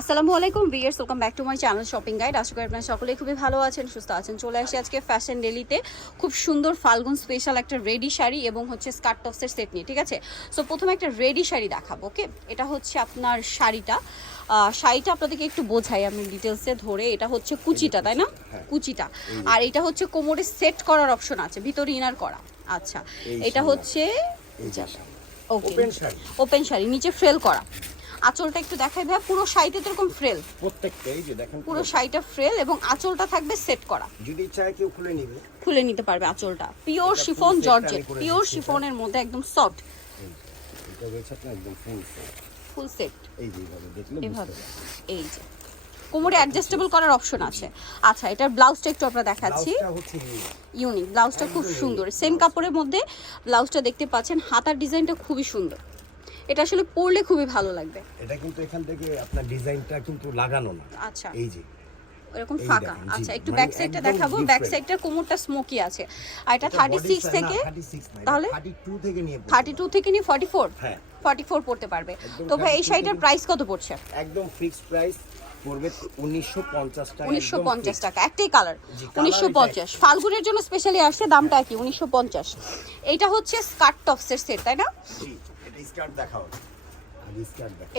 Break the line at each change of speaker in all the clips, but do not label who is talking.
আসসালামু আলাইকুম viewers welcome back to my channel shopping guide. আশা করি আপনারা সকলেই খুবই ভালো আছেন সুস্থ আছেন। চলে আসি আজকে ফ্যাশন ডেলিতে খুব সুন্দর ফাল্গুন স্পেশাল একটা রেডি শাড়ি এবং হচ্ছে স্কার্ট টপসের সেট নিয়ে ঠিক আছে? সো প্রথমে একটা রেডি শাড়ি দেখাবো ওকে এটা হচ্ছে আপনার শাড়িটা। শাড়িটা আপনাদেরকে একটু বোঝাই আমি ডিটেলসে ধরে। এটা হচ্ছে কুচিটা তাই না? কুচিটা। আর এটা হচ্ছে কোমরে সেট করার অপশন আছে ভিতরে ইনার করা। আচ্ছা এটা হচ্ছে ওকে
শাড়ি।
ওপেন শাড়ি নিচে ফ্রেল করা। আঁচলটা একটু দেখাই ভাই পুরো শাড়িতে তো এরকম ফ্রেল
প্রত্যেকটা এই যে দেখেন
পুরো শাড়িটা ফ্রেল এবং আঁচলটা থাকবে সেট করা।
যদি চায় কেউ খুলে নিবে।
খুলে নিতে পারবে আঁচলটা। পিওর শিফন জর্জেট পিওর শিফনের মধ্যে একদম সফট
এটা রয়েছে আপনার একদম ফুল
ফুল সেট
এই যে এইভাবে দেখলে
এভাবে। এই যে। কোমরে অ্যাডজাস্টেবল করার অপশন আছে। আচ্ছা এটার ব্লাউজটা একটু আমরা দেখাচ্ছি। ইউনিক ব্লাউজটা খুব সুন্দর। সেম কাপড়ের মধ্যে ব্লাউজটা দেখতে পাচ্ছেন হাতার ডিজাইনটা খুবই সুন্দর। এটা আসলে পরলে খুবই ভালো লাগবে।
এটা কিন্তু এখান থেকে আপনার ডিজাইনটা কিন্তু লাগানো না।
আচ্ছা।
এই যে।
এরকম ফাঁকা। আচ্ছা একটু
মানে
ব্যাক সাইডটা দেখাবো। ব্যাক সাইডটার কোমরটা স্মোকি আছে। আর এটা
এটা
থার্টি
body
সিক্স
size
থেকে
36
তাহলে?
32 থেকে নিয়ে পড়বে।
থার্টি টু থেকে নিয়ে ফর্টি ফোর
হ্যাঁ।
ফর্টি ফোর পড়তে পারবে। তো ভাই এই
32
শাড়িটার প্রাইস কত পড়ছে?
একদম ফিক্সড প্রাইস পড়বে 1950 টাকা
উনিশশো
একদম
পঞ্চাশ
fixed।
টাকা একটাই কালার
জি, colour
উনিশশো পঞ্চাশ। ফাল্গুনের জন্য স্পেশালি আসছে দামটা কি? উনিশশো পঞ্চাশ। এইটা হচ্ছে স্কার্ট টপসের সেট তাই না?
এটা স্কার্ট দেখাও।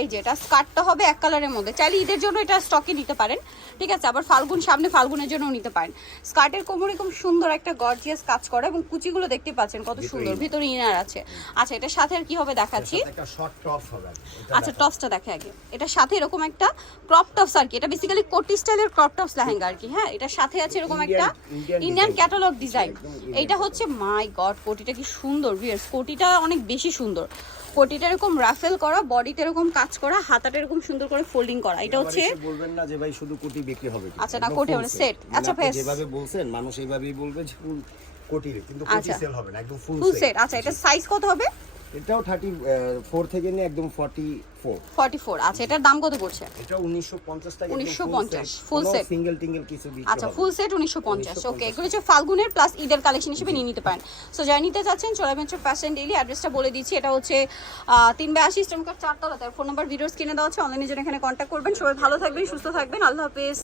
এই যে এটা স্কার্টটা হবে এক কালারের মধ্যে। চাইলে ঈদের জন্য এটা স্টকে নিতে পারেন। ঠিক আছে আবার ফাল্গুন সামনে ফাল্গুনের জন্য নিতে পারেন। স্কার্টের কোমরে খুব সুন্দর একটা গর্জিয়াস কাজ করা এবং কুচিগুলো দেখতে পাচ্ছেন কত সুন্দর। ভিতরে ইনার আছে। আচ্ছা এটার সাথে আর কি হবে দেখাচ্ছি?
এটা
আচ্ছা। টপসটা দেখে আগে। এটার সাথে এরকম একটা ক্রপ টপস আর কি। এটা বেসিক্যালি কোটি স্টাইলের ক্রপ টপস লেহেঙ্গা আর কি। হ্যাঁ এটার সাথে আছে এরকম একটা ইন্ডিয়ান ক্যাটালগ ডিজাইন এইটা হচ্ছে মাই গড কোটিটা কি সুন্দর ভিয়ার্স কোটিটা অনেক বেশি সুন্দর। কোটিটা এরকম রাফেল করা বডিটা এরকম কাজ করা হাতাটা এরকম সুন্দর করে ফোল্ডিং করা। এটা হচ্ছে
বলবেন না যে ভাই শুধু কোটি বিক্রি হবে
আচ্ছা, না, কোটি মানে।
মানে
আচ্ছা, ফেস
যেভাবে বলছেন মানুষ এইভাবেই বলবে যে ফুল কোটি কিন্তু কোটি
আচ্ছা।
সেল হবে না একদম ফুল
সেট আচ্ছা এটা সাইজ কত হবে?
এটাও 34 থেকে নিয়ে একদম 44
ফোর আচ্ছা এটার দাম কত পড়ছে?
এটা 1950 টাকা।
1950 full set।
সিঙ্গেল টিঙ্গেল কিছু বিক্রি
আচ্ছা ফুল সেট উনিশশো পঞ্চাশ। ওকে এগুলো হচ্ছে ফাল্গুনের প্লাস ঈদের কালেকশন হিসেবে নিয়ে নিতে পারেন। সো যারা নিতে চাচ্ছেন হচ্ছে ফ্যাশন ডেইলি অ্যাড্রেসটা বলে দিচ্ছি। এটা হচ্ছে বাই তার ফোন নাম্বার ভিডিওস কিনে দেওয়া আছে। অনলাইনে জন্য এখানে কন্ট্যাক্ট করবেন। সবাই ভালো থাকবেন সুস্থ থাকবেন। আল্লাহ হাফেজ।